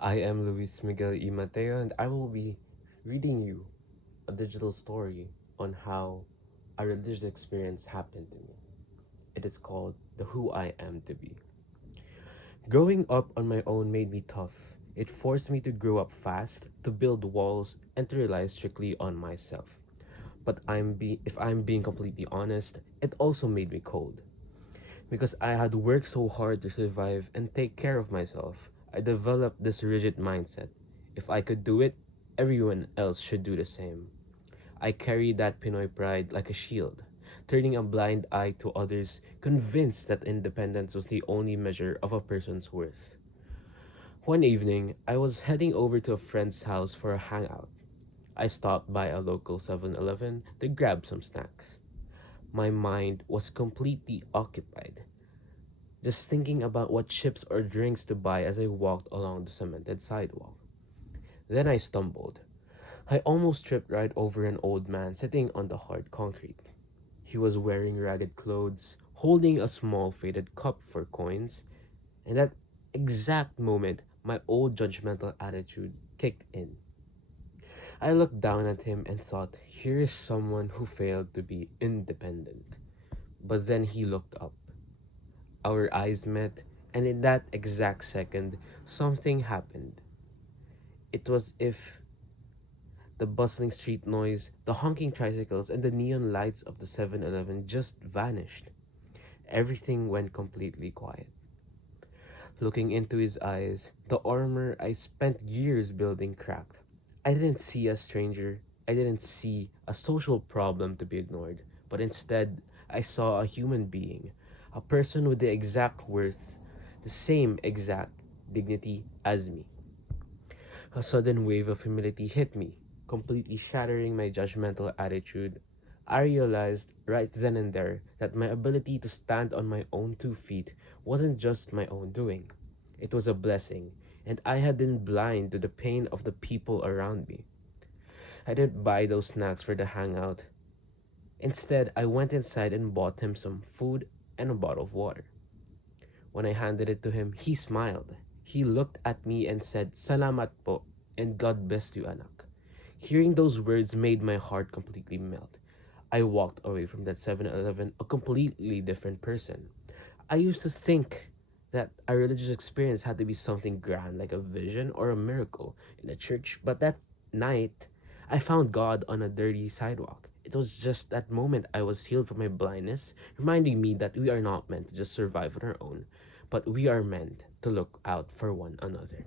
I am Miguel Mateo, and I will be reading you a digital story on how a religious experience happened to me. It is called The Who I Am to Be. Growing up on my own made me tough. It forced me to grow up fast, to build walls, and to rely strictly on myself. But if I'm being completely honest, it also made me cold. Because I had worked so hard to survive and take care of myself, I developed this rigid mindset. If I could do it, everyone else should do the same. I carried that Pinoy pride like a shield, turning a blind eye to others, convinced that independence was the only measure of a person's worth. One evening, I was heading over to a friend's house for a hangout. I stopped by a local 7-Eleven to grab some snacks. My mind was completely occupied, just thinking about what chips or drinks to buy as I walked along the cemented sidewalk. Then I stumbled. I almost tripped right over an old man sitting on the hard concrete. He was wearing ragged clothes, holding a small faded cup for coins, and at that exact moment, my old judgmental attitude kicked in. I looked down at him and thought, here is someone who failed to be independent. But then he looked up. Our eyes met, and in that exact second, something happened. It was if the bustling street noise, the honking tricycles, and the neon lights of the 7-Eleven just vanished. Everything went completely quiet. Looking into his eyes, the armor I spent years building cracked. I didn't see a stranger. I didn't see a social problem to be ignored, but instead, I saw a human being, a person with the exact worth, the same exact dignity as me. A sudden wave of humility hit me, completely shattering my judgmental attitude. I realized right then and there that my ability to stand on my own 2 feet wasn't just my own doing. It was a blessing, and I had been blind to the pain of the people around me. I didn't buy those snacks for the hangout. Instead, I went inside and bought him some food and a bottle of water. When I handed it to him, he smiled. He looked at me and said, "Salamat po, and God bless you, anak." Hearing those words made my heart completely melt. I walked away from that 7-Eleven a completely different person. I used to think that a religious experience had to be something grand, like a vision or a miracle in a church, but that night, I found God on a dirty sidewalk. It was just that moment I was healed from my blindness, reminding me that we are not meant to just survive on our own, but we are meant to look out for one another.